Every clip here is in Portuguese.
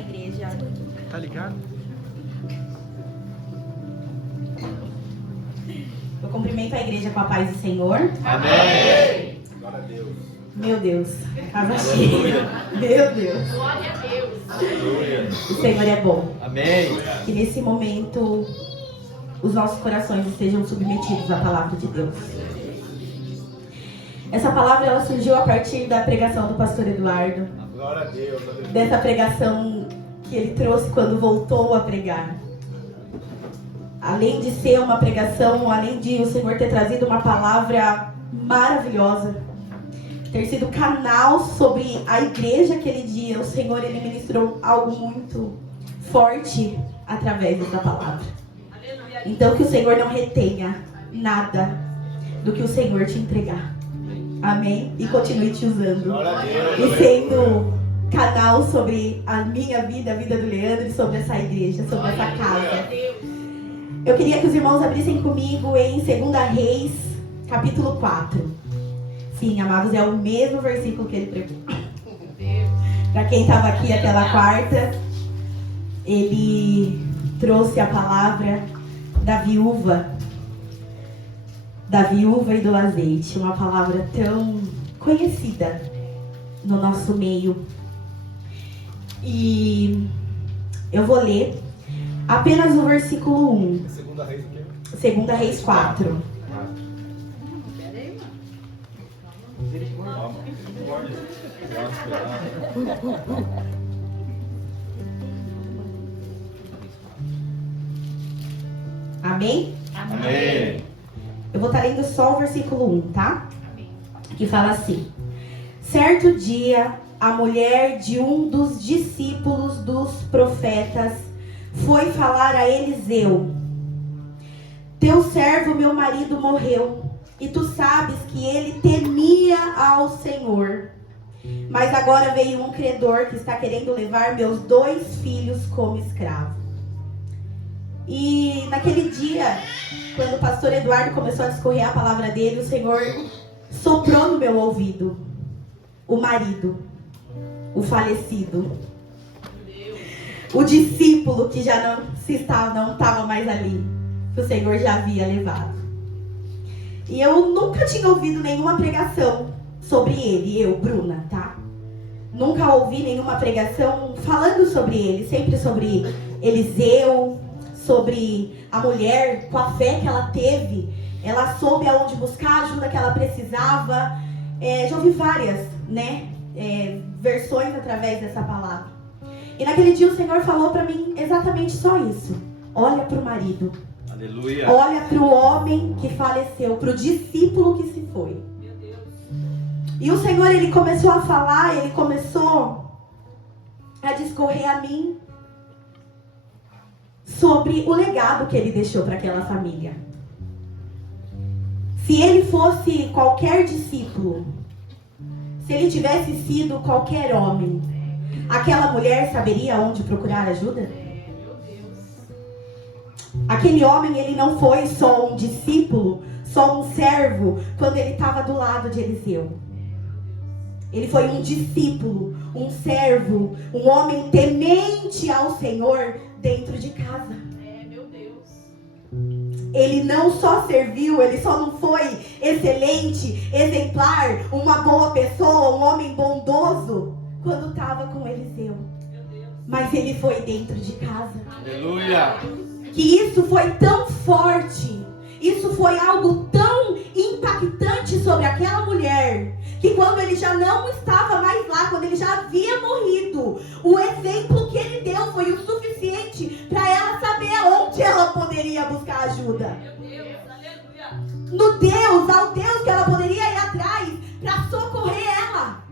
igreja. Tá ligado? Eu cumprimento a igreja com a paz do Senhor. Amém. Glória a Deus. Meu Deus, casa cheia. Meu Deus. Glória a Deus. Aleluia. O Senhor é bom. Amém. Que nesse momento os nossos corações estejam submetidos à palavra de Deus. Essa palavra ela surgiu a partir da pregação do pastor Eduardo. Glória a Deus. Dessa pregação que ele trouxe quando voltou a pregar. Além de ser uma pregação, além de o Senhor ter trazido uma palavra maravilhosa, ter sido canal sobre a igreja aquele dia, o Senhor ele ministrou algo muito forte através dessa palavra. Então que o Senhor não retenha nada do que o Senhor te entregar. Amém? E continue te usando. E sendo canal sobre a minha vida, a vida do Leandro e sobre essa igreja, sobre essa casa. Eu queria que os irmãos abrissem comigo em 2 Reis, capítulo 4. Sim, amados, é o mesmo versículo que ele pregou. Para quem estava aqui aquela quarta, ele trouxe a palavra da viúva e do azeite. Uma palavra tão conhecida no nosso meio. E eu vou ler apenas o versículo 1. 2 Reis o quê? 2 Reis 4. Amém? Amém. Eu vou estar lendo só o versículo 1, tá? Que fala assim: certo dia, a mulher de um dos discípulos dos profetas foi falar a Eliseu: teu servo, meu marido, morreu, e tu sabes que ele temia ao Senhor. Mas agora veio um credor que está querendo levar meus 2 filhos como escravo. E naquele dia, quando o pastor Eduardo começou a discorrer a palavra dele, o Senhor soprou no meu ouvido: o marido, o falecido, o discípulo que já não estava mais ali, que o Senhor já havia levado. E eu nunca tinha ouvido nenhuma pregação sobre ele, eu, Bruna, tá? Nunca ouvi nenhuma pregação falando sobre ele, sempre sobre Eliseu, sobre a mulher, com a fé que ela teve. Ela soube aonde buscar a ajuda que ela precisava. Já ouvi várias, versões através dessa palavra. E naquele dia o Senhor falou para mim exatamente só isso: olha para o marido. Aleluia. Olha para o homem que faleceu, para o discípulo que se foi. Meu Deus. E o Senhor, ele começou a falar, ele começou a discorrer a mim sobre o legado que ele deixou para aquela família. Se ele fosse qualquer discípulo, se ele tivesse sido qualquer homem, aquela mulher saberia onde procurar ajuda? Aquele homem, ele não foi só um discípulo, só um servo, quando ele estava do lado de Eliseu. Ele foi um discípulo, um servo, um homem temente ao Senhor dentro de casa. Meu Deus. Ele não só serviu, ele só não foi excelente, exemplar, uma boa pessoa, um homem bondoso quando estava com Eliseu. Mas ele foi dentro de casa. Aleluia. Que isso foi tão forte, isso foi algo tão impactante sobre aquela mulher, que quando ele já não estava mais lá, quando ele já havia morrido, o exemplo que ele deu foi o suficiente para ela saber aonde ela poderia buscar ajuda. Meu Deus, aleluia. No Deus, ao Deus que ela poderia ir atrás para socorrer ela.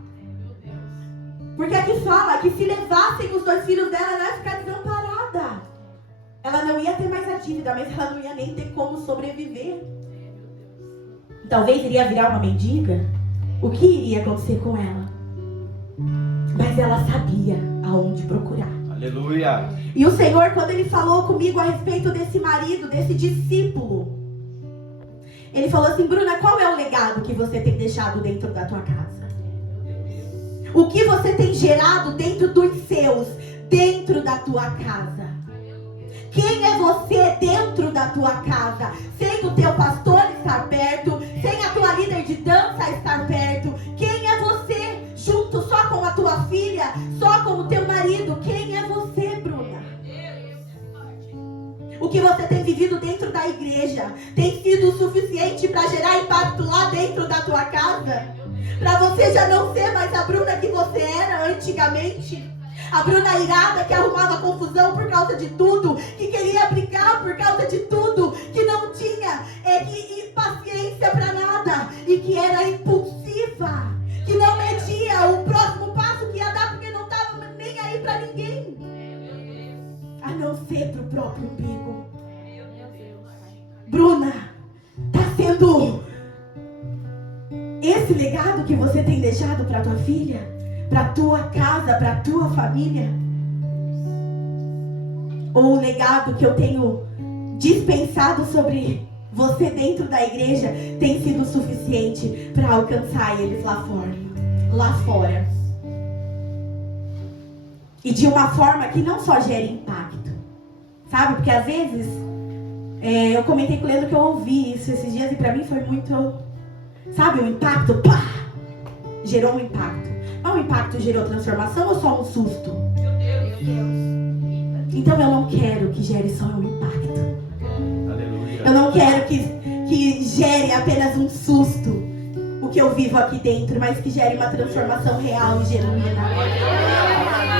Porque aqui fala que se levassem os 2 filhos dela, ela ia ficar desamparada. Ela não ia ter mais a dívida, mas ela não ia nem ter como sobreviver. Talvez iria virar uma mendiga. O que iria acontecer com ela? Mas ela sabia aonde procurar. Aleluia. E o Senhor, quando Ele falou comigo a respeito desse marido, desse discípulo, Ele falou assim: Bruna, qual é o legado que você tem deixado dentro da tua casa? O que você tem gerado dentro dos seus, dentro da tua casa? Quem é você dentro da tua casa? Sem o teu pastor estar perto, sem a tua líder de dança estar perto. Quem é você junto só com a tua filha, só com o teu marido? Quem é você, Bruna? O que você tem vivido dentro da igreja tem sido o suficiente para gerar impacto lá dentro da tua casa? Para você já não ser mais a Bruna que você era antigamente? A Bruna irada que arrumava confusão por causa de tudo, que queria brigar por causa de tudo, que não tinha paciência para nada e que era impulsiva, que não media o próximo passo que ia dar porque não estava nem aí para ninguém, a não ser para o próprio umbigo. Bruna, está sendo esse legado que você tem deixado para tua filha? Para tua casa, para tua família? Ou o legado que eu tenho dispensado sobre você dentro da igreja tem sido suficiente para alcançar eles lá fora? E de uma forma que não só gere impacto, sabe? Porque às vezes, eu comentei com o Leandro que eu ouvi isso esses dias e para mim foi muito, sabe, um impacto, pá! Gerou um impacto. Mas o impacto gerou transformação ou só um susto? Meu Deus. Então eu não quero que gere só um impacto. Aleluia. Eu não quero que gere apenas um susto o que eu vivo aqui dentro, mas que gere uma transformação real e genuína.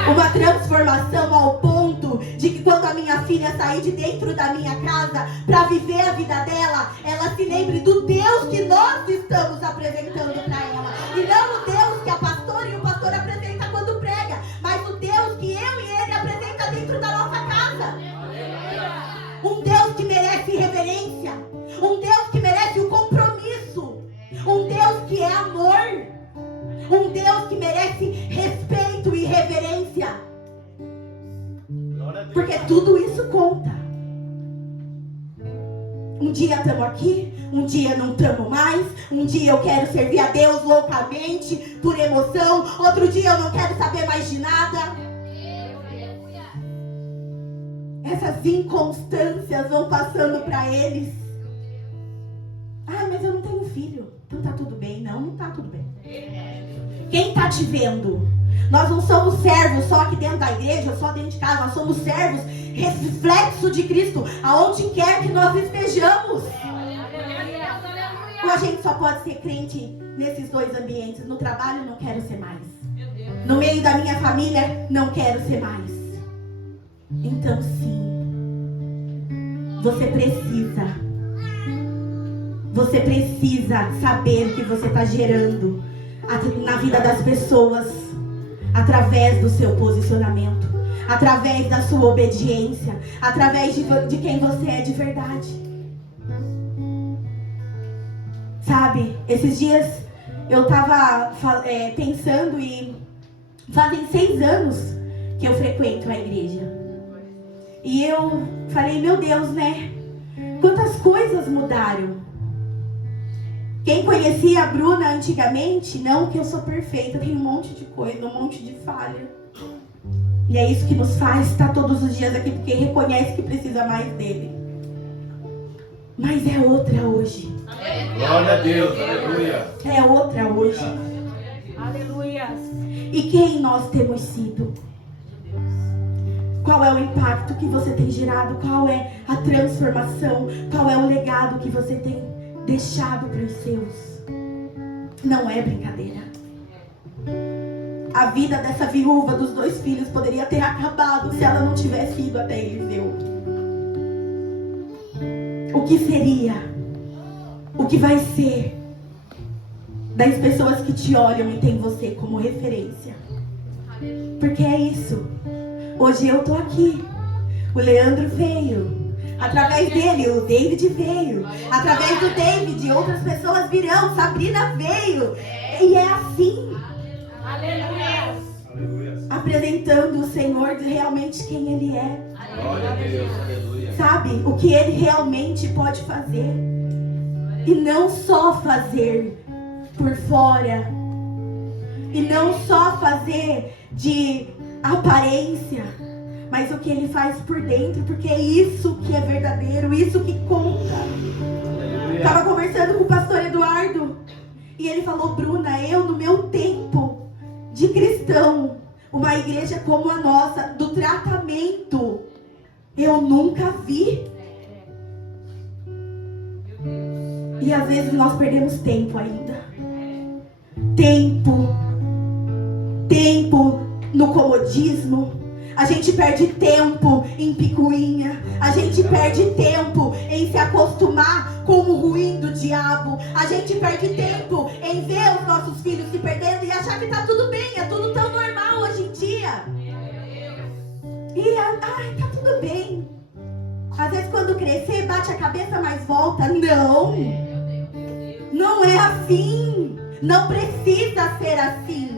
Uma transformação ao ponto de que quando a minha filha sair de dentro da minha casa para viver a vida dela, ela se lembre do Deus que nós estamos apresentando para ela. E não o Deus que a pastora e o pastor apresenta quando prega, mas o Deus que eu e ele apresenta dentro da nossa casa. Um Deus que merece reverência, um Deus que merece o compromisso, um Deus que é amor, um Deus que merece respeito e reverência, porque tudo isso conta. Um dia estamos aqui, um dia não estamos mais, um dia eu quero servir a Deus loucamente, por emoção, outro dia eu não quero saber mais de nada. Essas inconstâncias vão passando para eles. Ah, mas eu não tenho filho, então tá tudo bem. Não, não tá tudo bem. Quem tá te vendo? Nós não somos servos só aqui dentro da igreja, só dentro de casa. Nós somos servos, reflexo de Cristo, aonde quer que nós estejamos. Ou a gente só pode ser crente nesses dois ambientes. No trabalho, não quero ser mais. No meio da minha família, não quero ser mais. Então sim, você precisa saber que você está gerando na vida das pessoas através do seu posicionamento, através da sua obediência, através de quem você é de verdade. Sabe, esses dias eu estava pensando e fazem 6 anos que eu frequento a igreja. E eu falei, meu Deus, né? Quantas coisas mudaram. Quem conhecia a Bruna antigamente, não que eu sou perfeita, tem um monte de coisa, um monte de falha. E é isso que nos faz estar todos os dias aqui, porque reconhece que precisa mais dele. Mas é outra hoje. Glória a Deus, aleluia. É outra hoje. Aleluia. E quem nós temos sido? Qual é o impacto que você tem gerado? Qual é a transformação? Qual é o legado que você tem deixado para os seus? Não é brincadeira. A vida dessa viúva dos 2 filhos poderia ter acabado se ela não tivesse ido até Eliseu. O que seria? O que vai ser das pessoas que te olham e têm você como referência? Porque é isso. Hoje eu tô aqui. O Leandro veio. Através dele, o David veio. Através do David, outras pessoas virão. Sabrina veio. E é assim. Aleluia. Apresentando o Senhor de realmente quem Ele é. Glória a Deus, aleluia. Sabe? O que Ele realmente pode fazer. E não só fazer por fora. E não só fazer a aparência, mas o que ele faz por dentro, porque é isso que é verdadeiro, isso que conta. Estava conversando com o pastor Eduardo e ele falou: Bruna, eu no meu tempo de cristão, uma igreja como a nossa, do tratamento, eu nunca vi. E às vezes nós perdemos tempo ainda. Tempo no comodismo. A gente perde tempo em picuinha. A gente perde tempo em se acostumar com o ruim do diabo. A gente perde tempo em ver os nossos filhos se perdendo e achar que tá tudo bem, é tudo tão normal hoje em dia. E tá tudo bem. Às vezes quando crescer, bate a cabeça, mas volta. Não é assim. Não precisa ser assim.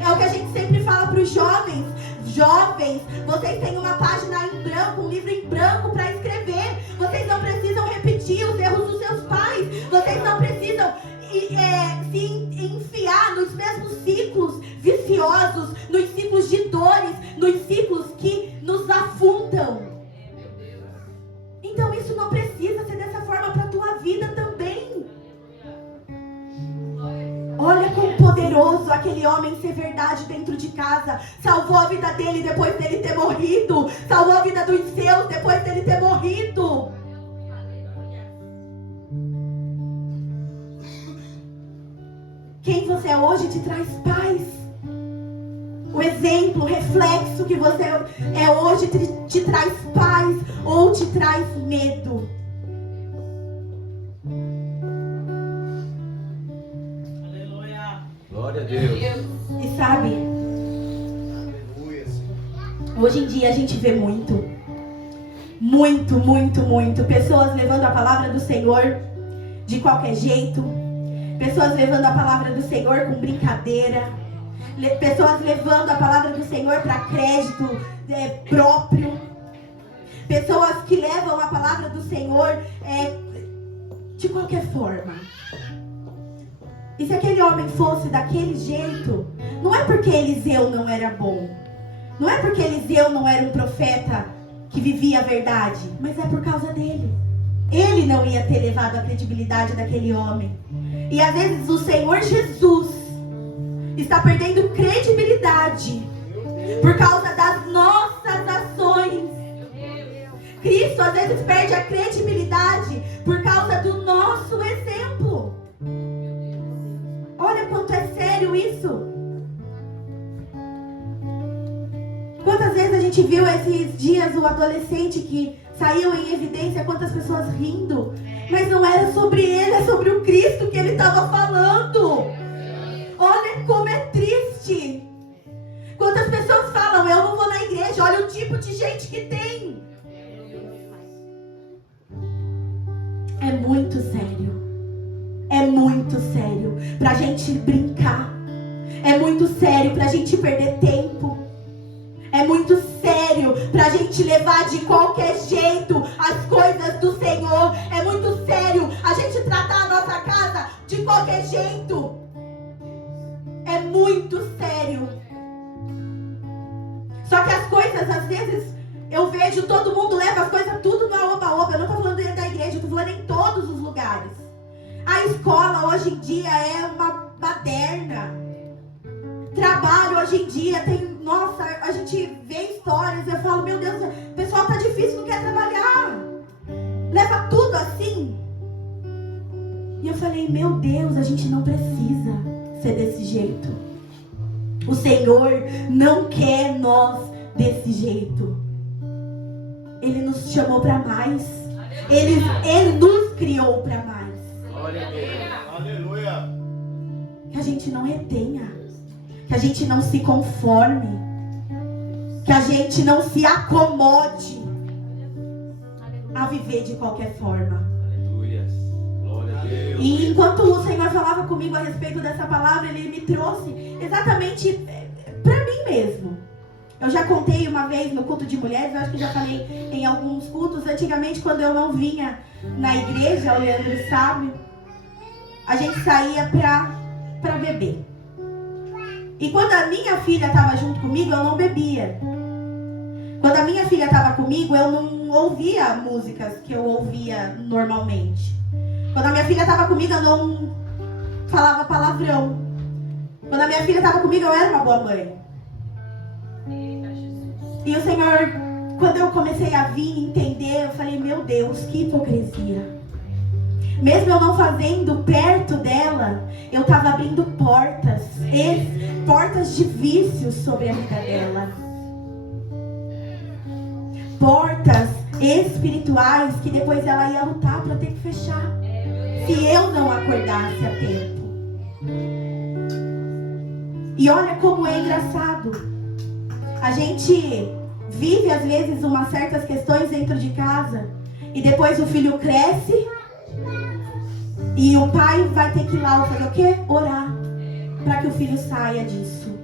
É o que a gente sempre fala para os jovens. Jovens, vocês têm uma página em branco, um livro em branco para escrever. Vocês não precisam repetir os erros dos seus pais. Vocês não precisam se enfiar nos mesmos ciclos viciosos, nos ciclos de dores, nos ciclos que nos afundam. Então isso não precisa ser dessa forma para a tua vida também. Olha como poderoso aquele homem ser verdade dentro de casa. Salvou a vida dele depois dele ter morrido. Salvou a vida dos seus depois dele ter morrido. Quem você é hoje te traz paz. O exemplo, o reflexo que você é hoje te traz paz ou te traz medo. Glória a Deus. E sabe, hoje em dia a gente vê muito pessoas levando a palavra do Senhor de qualquer jeito, pessoas levando a palavra do Senhor com brincadeira, pessoas levando a palavra do Senhor para crédito próprio, pessoas que levam a palavra do Senhor de qualquer forma. E se aquele homem fosse daquele jeito, não é porque Eliseu não era bom, não é porque Eliseu não era um profeta que vivia a verdade, mas é por causa dele. Ele não ia ter levado a credibilidade daquele homem. E às vezes o Senhor Jesus está perdendo credibilidade por causa das nossas ações. Cristo às vezes perde a credibilidade por causa do nosso exemplo. Olha quanto é sério isso. Quantas vezes a gente viu esses dias o adolescente que saiu em evidência, quantas pessoas rindo. Mas não era sobre ele, é sobre o Cristo que ele estava falando. Olha como é triste. Quantas pessoas falam, eu não vou na igreja, olha o tipo de gente que tem. É muito sério. É muito sério pra gente brincar. É muito sério pra gente perder tempo. É muito sério pra gente levar de qualquer jeito as coisas do Senhor. É muito sério a gente tratar a nossa casa de qualquer jeito. É muito sério. Só que as coisas, às vezes, eu vejo todo mundo leva as coisas tudo no oba-oba. Eu não tô falando dentro da igreja, eu tô falando em todos os lugares. A escola hoje em dia é uma baderna. Trabalho hoje em dia tem... Nossa, a gente vê histórias, eu falo, meu Deus, o pessoal tá difícil, não quer trabalhar. Leva tudo assim. E eu falei, meu Deus, a gente não precisa ser desse jeito. O Senhor não quer nós desse jeito. Ele nos chamou para mais. Ele nos criou para mais. Glória a Deus. Aleluia. Que a gente não retenha. Que a gente não se conforme. Que a gente não se acomode a viver de qualquer forma. Aleluia. Glória a Deus. E enquanto o Senhor falava comigo a respeito dessa palavra, Ele me trouxe exatamente para mim mesmo. Eu já contei uma vez no culto de mulheres, eu acho que já falei em alguns cultos. Antigamente, quando eu não vinha na igreja, o Leandro sabe, a gente saía para beber. E quando a minha filha estava junto comigo, eu não bebia. Quando a minha filha estava comigo, eu não ouvia músicas que eu ouvia normalmente. Quando a minha filha estava comigo, eu não falava palavrão. Quando a minha filha estava comigo, eu era uma boa mãe. E o Senhor, quando eu comecei a vir entender, eu falei, meu Deus, que hipocrisia. Mesmo eu não fazendo perto dela, eu estava abrindo portas de vícios sobre a vida dela. Portas espirituais que depois ela ia lutar para ter que fechar. Se eu não acordasse a tempo. E olha como é engraçado. A gente vive às vezes umas certas questões dentro de casa. E depois o filho cresce. E o pai vai ter que ir lá fazer o quê? Orar. Para que o filho saia disso.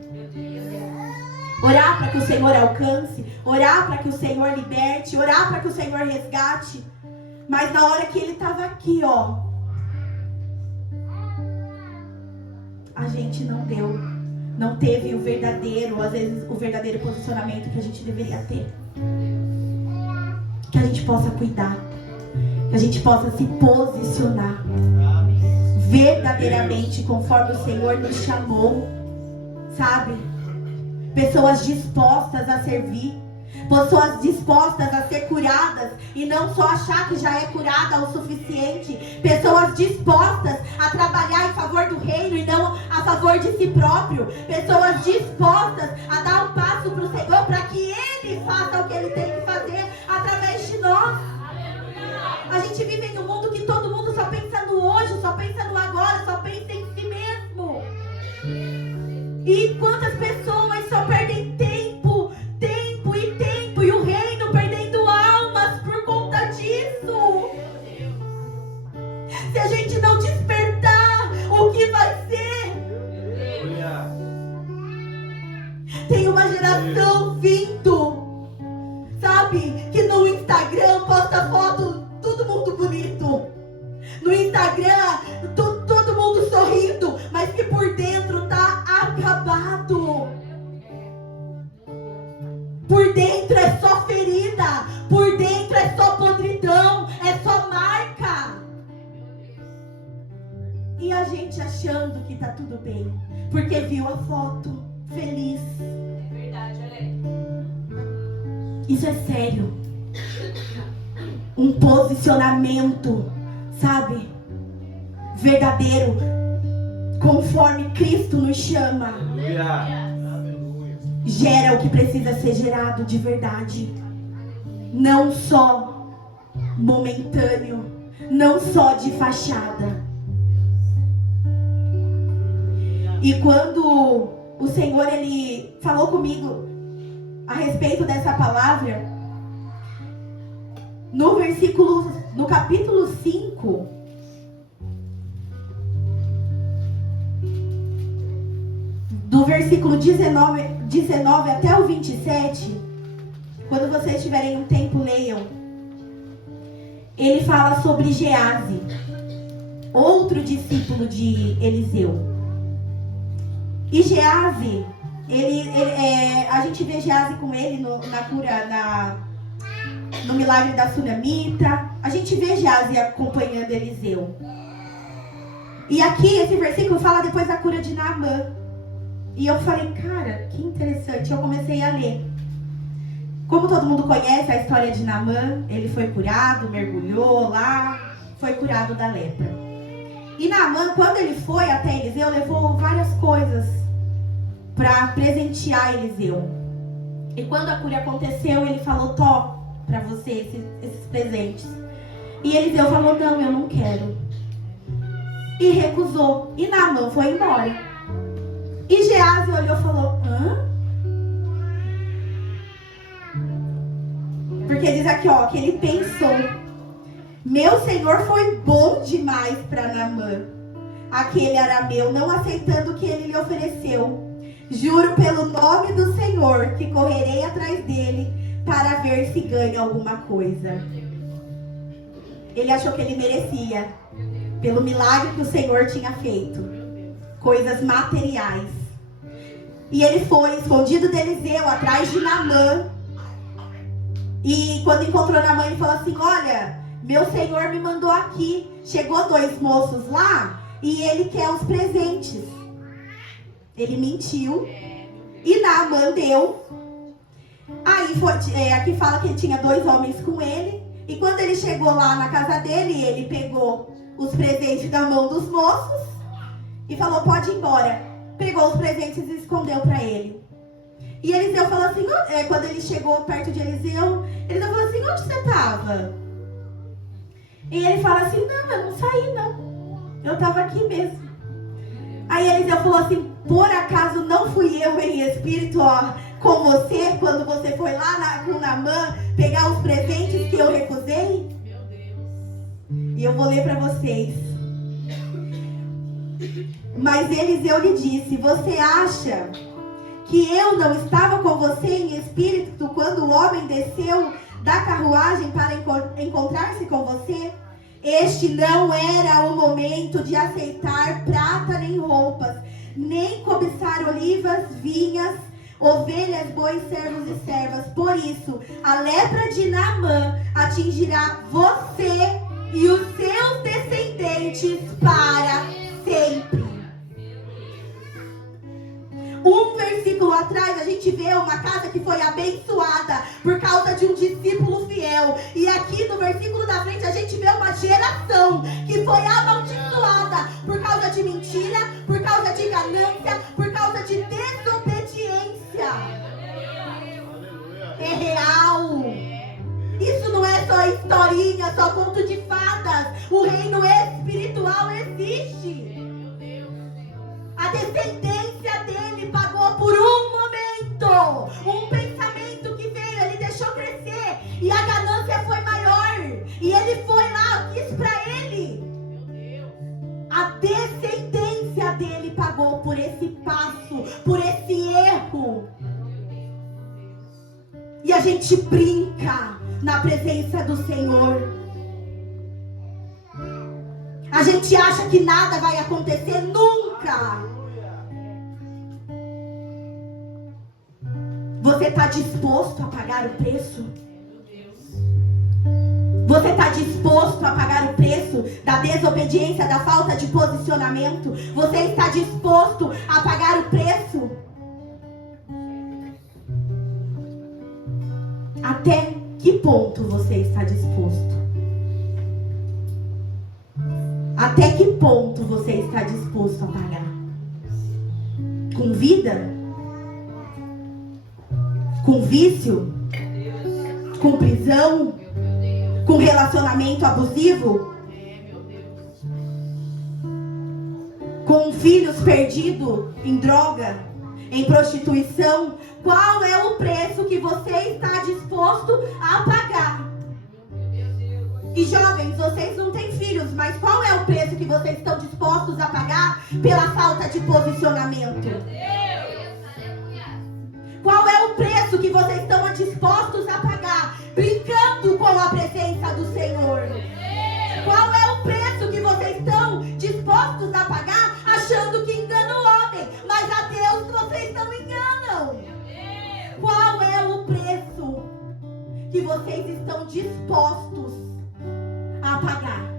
Orar para que o Senhor alcance. Orar para que o Senhor liberte. Orar para que o Senhor resgate. Mas na hora que ele estava aqui, ó, a gente não deu. Não teve o verdadeiro, às vezes, o verdadeiro posicionamento que a gente deveria ter. Que a gente possa cuidar. Que a gente possa se posicionar verdadeiramente conforme o Senhor nos chamou. Sabe? Pessoas dispostas a servir. Pessoas dispostas a ser curadas e não só achar que já é curada o suficiente. Pessoas dispostas a trabalhar em favor do reino e não a favor de si próprio. Pessoas dispostas a dar um passo para o Senhor para que Ele faça o que Ele tem que fazer através de nós. A gente vive em um mundo que todo mundo só pensa no hoje, só pensa no agora, só pensa em si mesmo. E quantas pessoas só perdem tempo e o reino perdendo almas por conta disso. Se a gente não despertar, o que vai ser? Tem uma geração vindo, sabe? Que no Instagram posta foto, todo mundo bonito. No Instagram, todo mundo sorrindo, mas que por dentro tá acabado. Por dentro é só ferida. Por dentro é só podridão. É só marca. E a gente achando que tá tudo bem. Porque viu a foto feliz. É verdade, olha aí. Isso é sério. Um posicionamento, sabe? Verdadeiro. Conforme Cristo nos chama. Gera o que precisa ser gerado de verdade. Não só momentâneo. Não só de fachada. E quando o Senhor, Ele falou comigo a respeito dessa palavra, no capítulo 5, do versículo 19 até o 27, quando vocês tiverem um tempo, leiam. Ele fala sobre Gease, outro discípulo de Eliseu. E Gease, a gente vê Gease com ele na cura, no milagre da Sunamita. A gente vê Gease acompanhando Eliseu. E aqui, esse versículo fala depois da cura de Naamã. E eu falei, cara, que interessante. Eu comecei a ler. Como todo mundo conhece a história de Naamã, ele foi curado, mergulhou lá, foi curado da lepra. E Naamã, quando ele foi até Eliseu, levou várias coisas para presentear Eliseu. E quando a cura aconteceu, ele falou, tó, para você esses presentes. E Eliseu falou, não, eu não quero. E recusou. E Naamã foi embora. E Gease olhou e falou, hã? Porque diz aqui, ó, que ele pensou, meu senhor foi bom demais para Naamã, aquele arameu, não aceitando o que ele lhe ofereceu. Juro pelo nome do Senhor que correrei atrás dele para ver se ganha alguma coisa. Ele achou que ele merecia, pelo milagre que o Senhor tinha feito, coisas materiais. E ele foi escondido de Eliseu, atrás de Naamã. E quando encontrou Naamã, ele falou assim: olha, meu senhor me mandou aqui. Chegou 2 moços lá e ele quer os presentes. Ele mentiu e Naamã deu. Aí aqui fala que ele tinha 2 homens com ele. E quando ele chegou lá na casa dele, ele pegou os presentes da mão dos moços e falou: pode ir embora. Pegou os presentes e escondeu para ele. E Eliseu falou assim, quando ele chegou perto de Eliseu, Eliseu falou assim: onde você estava? E ele fala assim: não, eu não saí não, eu estava aqui mesmo. Aí Eliseu falou assim: por acaso não fui eu em espírito com você, quando você foi lá com Naamã pegar os presentes que eu recusei? Meu Deus. E eu vou ler para vocês. Mas Eliseu lhe disse: você acha que eu não estava com você em espírito quando o homem desceu da carruagem para encontrar-se com você? Este não era o momento de aceitar prata nem roupas, nem cobiçar olivas, vinhas, ovelhas, bois, servos e servas. Por isso, a lepra de Naamã atingirá você e os seus descendentes para sempre. Um versículo atrás a gente vê uma casa que foi abençoada por causa de um discípulo fiel. E aqui no versículo da frente a gente vê uma geração que foi amaldiçoada por causa de mentira, por causa de ganância, por causa de desobediência. É real. Isso não é só historinha, só conto de fadas. O reino espiritual existe. A descendência dele pagou por um momento, um pensamento que veio, ele deixou crescer e a ganância foi maior. E ele foi lá, quis pra ele. A descendência dele pagou por esse passo, por esse erro. E a gente brinca na presença do Senhor. A gente acha que nada vai acontecer nunca. Você está disposto a pagar o preço? Você está disposto a pagar o preço da desobediência, da falta de posicionamento? Você está disposto a pagar o preço? Até que ponto você está disposto? Até que ponto você está disposto a pagar? Com vida? Com vício? Com prisão? Com relacionamento abusivo? Com filhos perdidos em droga? Em prostituição? Qual é o preço que você está disposto a pagar? E jovens, vocês não têm filhos, mas qual é o preço que vocês estão dispostos a pagar pela falta de posicionamento? Qual é o preço que vocês estão dispostos a pagar brincando com a presença do Senhor? Qual é o preço que vocês estão dispostos a pagar achando que enganam o homem, mas a Deus vocês não enganam? Qual é o preço que vocês estão dispostos a pagar?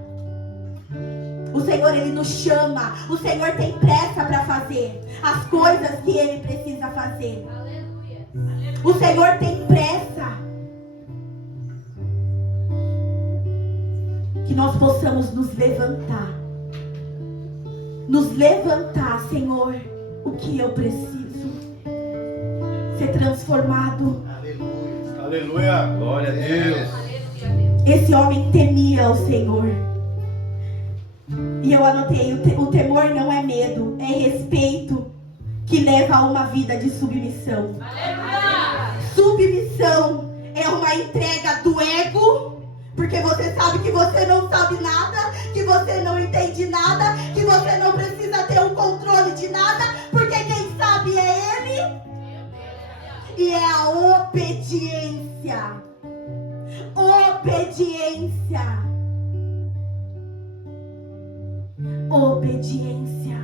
O Senhor, Ele nos chama. O Senhor tem pressa para fazer as coisas que Ele precisa fazer. O Senhor tem pressa. Que nós possamos nos levantar. Nos levantar, Senhor. O que eu preciso? Ser transformado. Aleluia. Aleluia. Glória a Deus. Esse homem temia o Senhor. E eu anotei, o temor não é medo, é respeito que leva a uma vida de submissão. Submissão é uma entrega do ego, porque você sabe que você não sabe nada, que você não entende nada, que você não precisa ter um controle de nada, porque quem sabe é Ele. E é a obediência. Obediência. Obediência.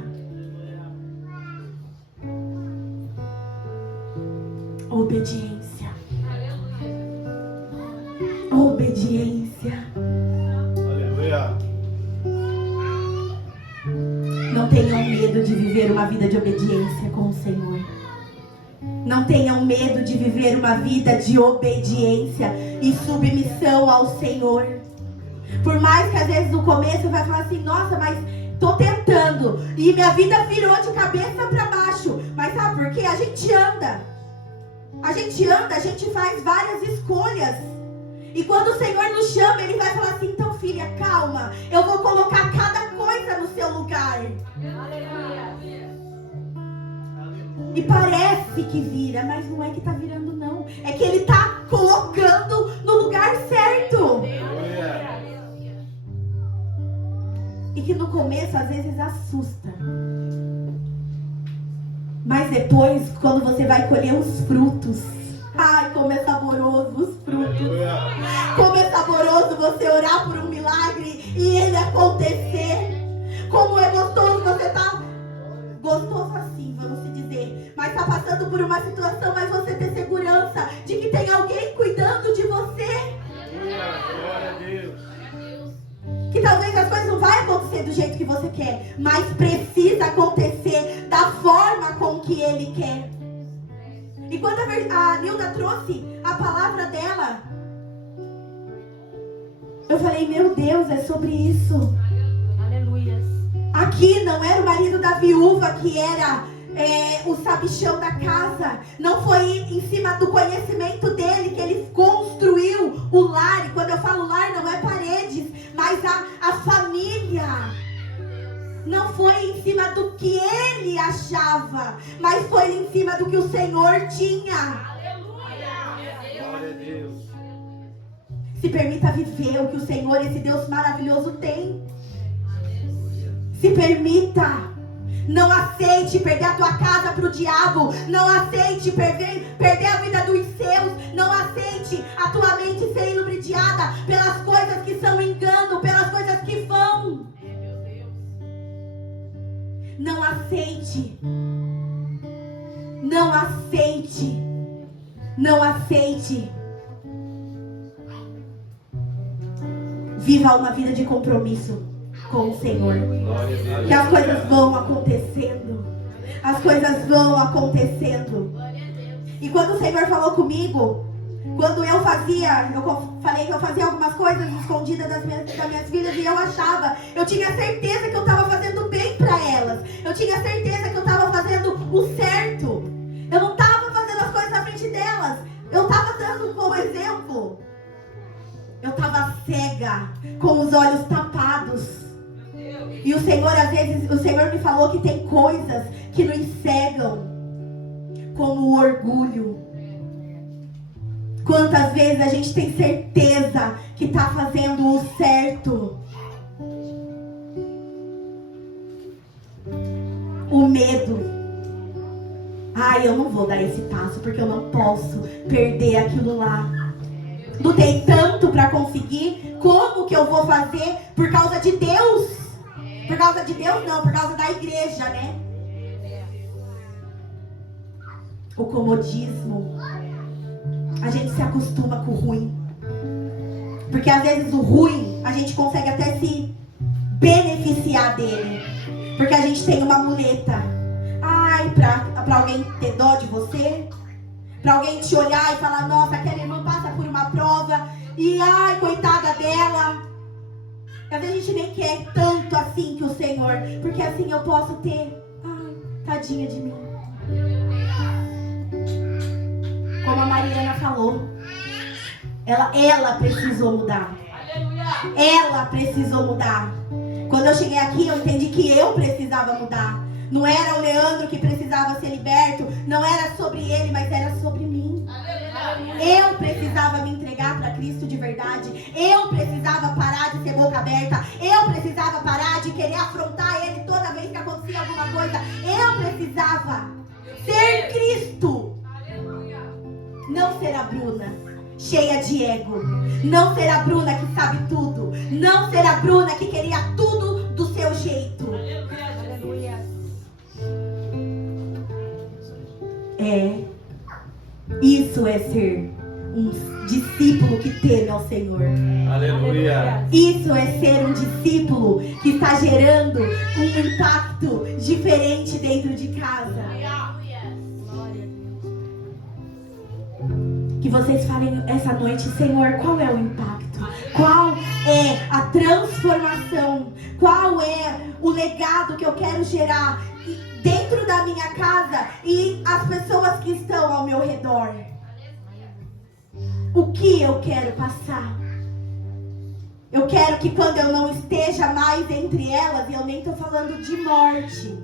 Obediência. Obediência. Aleluia. Não tenham medo de viver uma vida de obediência com o Senhor. Não tenham medo de viver uma vida de obediência e submissão ao Senhor. Por mais que às vezes no começo você vai falar assim, nossa, mas tô tentando e minha vida virou de cabeça para baixo. Mas sabe por quê? A gente anda, a gente faz várias escolhas. E quando o Senhor nos chama, Ele vai falar assim, então filha, calma, eu vou colocar cada coisa no seu lugar. E parece que vira, mas não é que tá virando não. É que Ele tá colocando no lugar certo. E que no começo às vezes assusta. Mas depois, quando você vai colher os frutos, ai, como é saboroso os frutos. Como é saboroso você orar por um milagre e ele acontecer. Como é gostoso você tá gostoso assim, vamos se dizer, mas tá passando por uma situação, mas você ter segurança de que tem alguém cuidando de você. Glória a Deus. Que talvez as coisas não vão acontecer do jeito que você quer, mas precisa acontecer da forma com que Ele quer. E quando a Nilda trouxe a palavra dela, eu falei, meu Deus, é sobre isso. Aleluia. Aqui não era o marido da viúva que era o sabichão da casa. Não foi em cima do conhecimento dele que ele construiu o lar. E quando eu falo lar, não é paredes, mas a família. Não foi em cima do que ele achava, mas foi em cima do que o Senhor tinha. Glória a Deus. Se permita viver o que o Senhor, esse Deus maravilhoso, tem. Se permita. Não aceite perder a tua casa para o diabo. Não aceite perder a vida dos seus. Não aceite a tua mente ser ilubriada pelas coisas que são engano, pelas coisas que vão. Não aceite. Não aceite. Não aceite. Viva uma vida de compromisso com o Senhor. Que as coisas vão acontecendo. As coisas vão acontecendo. E quando o Senhor falou comigo, quando eu falei que eu fazia algumas coisas escondidas das minhas filhas e eu tinha certeza que eu estava fazendo bem para elas. Eu tinha certeza que eu estava fazendo o certo. Eu não estava fazendo as coisas na frente delas. Eu estava dando como exemplo. Eu estava cega, com os olhos tapados. E o Senhor, às vezes, o Senhor me falou que tem coisas que nos cegam, como o orgulho. Quantas vezes a gente tem certeza que está fazendo o certo? O medo. Ai, eu não vou dar esse passo porque eu não posso perder aquilo lá. Lutei tanto para conseguir. Como que eu vou fazer? Por causa de Deus? Por causa de Deus não, por causa da igreja, né? O comodismo. A gente se acostuma com o ruim. Porque às vezes o ruim, a gente consegue até se beneficiar dele. Porque a gente tem uma muleta. Ai, pra alguém ter dó de você. Pra alguém te olhar e falar, nossa, aquela irmã passa por uma prova. E ai, coitada dela. Às vezes a gente nem quer tanto assim que o Senhor. Porque assim eu posso ter. Ai, tadinha de mim. Como a Mariana falou, ela precisou mudar. Ela precisou mudar. Quando eu cheguei aqui, eu entendi que eu precisava mudar. Não era o Leandro que precisava ser liberto. Não era sobre ele, mas era sobre mim. Eu precisava me entregar para Cristo de verdade. Eu precisava parar de ser boca aberta. Eu precisava parar de querer afrontar ele toda vez que acontecia alguma coisa. Eu precisava ser Cristo. Não ser a Bruna cheia de ego. Não ser a Bruna que sabe tudo. Não ser a Bruna que queria tudo do seu jeito. Isso é ser um discípulo que teme ao Senhor. Aleluia. Isso é ser um discípulo que está gerando um impacto diferente dentro de casa. Que vocês falem essa noite, Senhor, qual é o impacto? Qual é a transformação? Qual é o legado que eu quero gerar dentro da minha casa e as pessoas que estão ao meu redor? O que eu quero passar? Eu quero que quando eu não esteja mais entre elas, e eu nem estou falando de morte.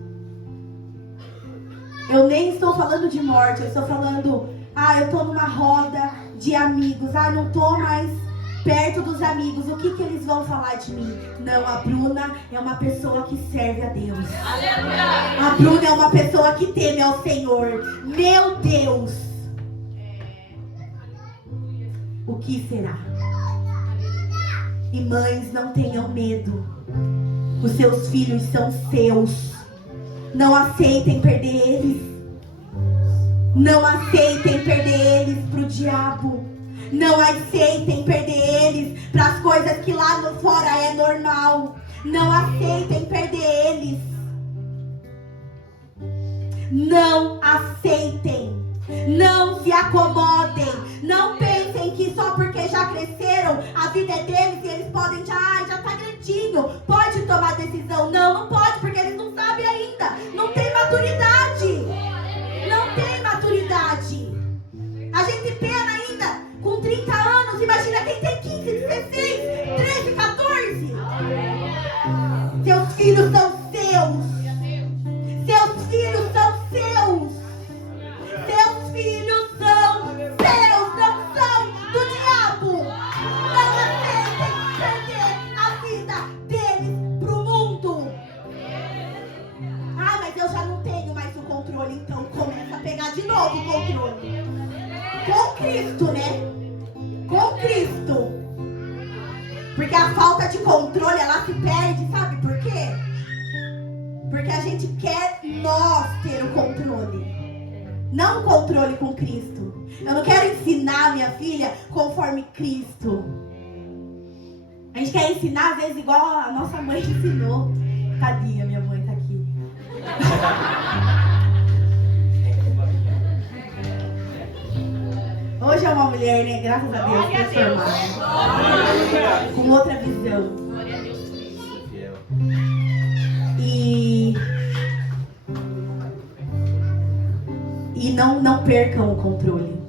Eu nem estou falando de morte, eu estou falando, eu estou numa roda de amigos, não estou mais perto dos amigos, o que eles vão falar de mim? Não, a Bruna é uma pessoa que serve a Deus. Aleluia. A Bruna é uma pessoa que teme ao Senhor. Meu Deus! O que será? E mães, não tenham medo. Os seus filhos são seus. Não aceitem perder eles. Não aceitem perder eles pro diabo. Não aceitem perder eles para as coisas que lá no fora é normal. Não aceitem perder eles. Não aceitem. Não se acomodem. Não pensem que só porque já cresceram, a vida é deles e eles podem já tá grandinho, pode tomar decisão. Não pode, porque eles não sabem ainda. Não tem maturidade. Não tem maturidade. A gente pena ainda com 30 anos. Imagina quem tem 15, 16, 13, 14. Seus filhos são seus. Seus filhos são seus. Seus filhos são seus, não são do diabo. Não aceitem perder a vida deles pro mundo. Mas eu já não tenho mais o controle, então começa a pegar de novo o controle. Com Cristo, né? Com Cristo. Porque a falta de controle, ela se perde, sabe por quê? Porque a gente quer nós ter o controle. Não o controle com Cristo. Eu não quero ensinar minha filha conforme Cristo. A gente quer ensinar às vezes igual a nossa mãe ensinou. Tadinha, minha mãe tá aqui. Hoje é uma mulher, né? Graças a Deus, transformada. Com outra visão. E não percam o controle.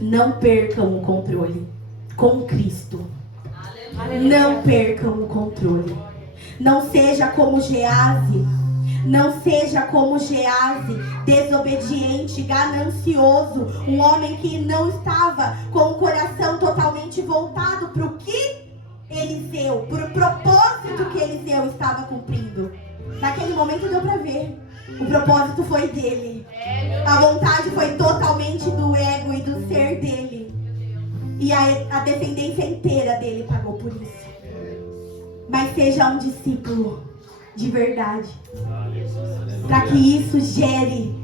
Não percam o controle. Com Cristo. Não percam o controle. Não seja como Geazi. Não seja como Geazi, desobediente, ganancioso, um homem que não estava com o coração totalmente voltado para o que Eliseu, para o propósito que Eliseu estava cumprindo. Naquele momento deu para ver, o propósito foi dele, a vontade foi totalmente do ego e do ser dele, e a descendência inteira dele pagou por isso. Mas seja um discípulo de verdade, para que isso gere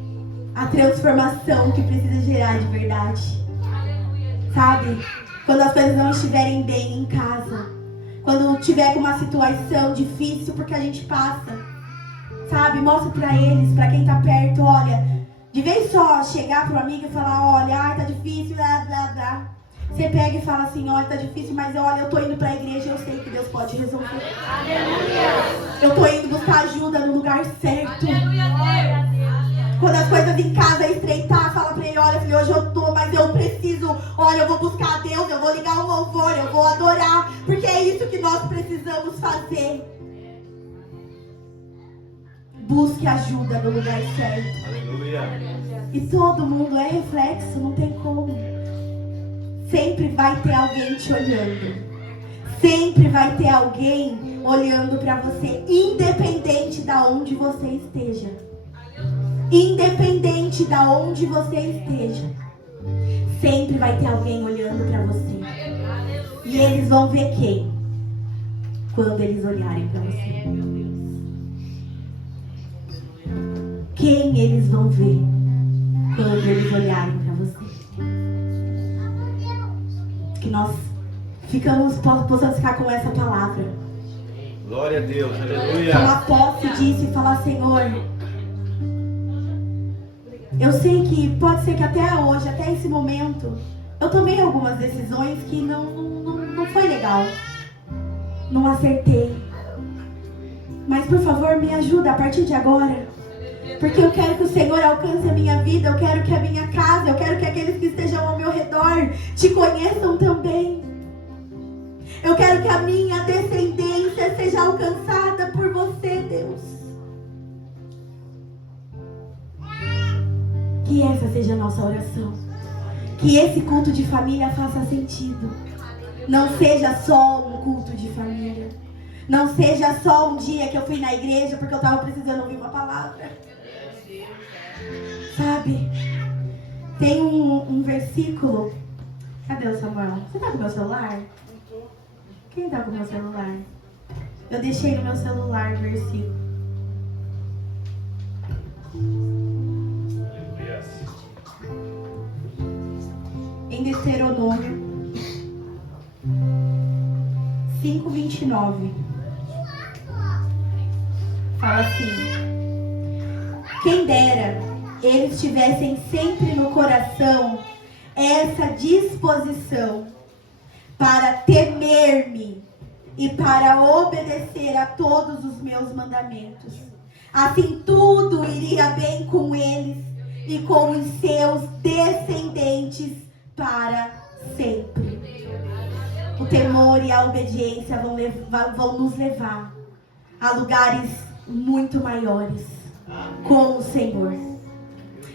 a transformação que precisa gerar de verdade. Sabe? Quando as coisas não estiverem bem em casa, quando tiver uma situação difícil, porque a gente passa, sabe? Mostra para eles, para quem tá perto, olha, de vez só chegar pro amigo e falar, olha, tá difícil, blá, blá, blá. Você pega e fala assim, olha, tá difícil, mas olha, eu tô indo pra igreja e eu sei que Deus pode resolver. Aleluia. Eu tô indo buscar ajuda no lugar certo. Aleluia. Quando as coisas em casa estreitar, fala pra ele, olha, filho, hoje eu tô, mas eu preciso, olha, eu vou buscar a Deus, eu vou ligar um louvor, eu vou adorar, porque é isso que nós precisamos fazer. Busque ajuda no lugar certo. Aleluia. E todo mundo é reflexo, não tem como. Sempre vai ter alguém te olhando. Sempre vai ter alguém olhando para você, independente da onde você esteja. Independente da onde você esteja. Sempre vai ter alguém olhando para você. E eles vão ver quem? Quando eles olharem para você. Quem eles vão ver? quando eles olharem para você. Que nós possamos ficar com essa palavra. Glória a Deus. Aleluia. Tomar posse disso e falar: Senhor, eu sei que pode ser que até hoje, até esse momento, eu tomei algumas decisões que não foi legal. Não acertei. Mas por favor, me ajuda a partir de agora. Porque eu quero que o Senhor alcance a minha vida. Eu quero que a minha casa, eu quero que aqueles que estejam ao meu redor te conheçam também. Eu quero que a minha descendência seja alcançada por você, Deus. Que essa seja a nossa oração. Que esse culto de família faça sentido. Não seja só um culto de família. Não seja só um dia que eu fui na igreja porque eu estava precisando ouvir uma palavra. Sabe? Tem um versículo. Cadê o Samuel? Você tá com o meu celular? Quem tá com o meu celular? Eu deixei no meu celular o versículo. Em Deuteronômio 5:29 fala assim: quem dera eles tivessem sempre no coração essa disposição para temer-me e para obedecer a todos os meus mandamentos. Assim tudo iria bem com eles e com os seus descendentes para sempre. O temor e a obediência vão nos levar a lugares muito maiores com o Senhor.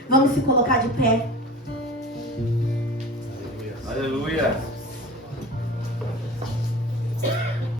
Vamos se colocar de pé. Aleluia.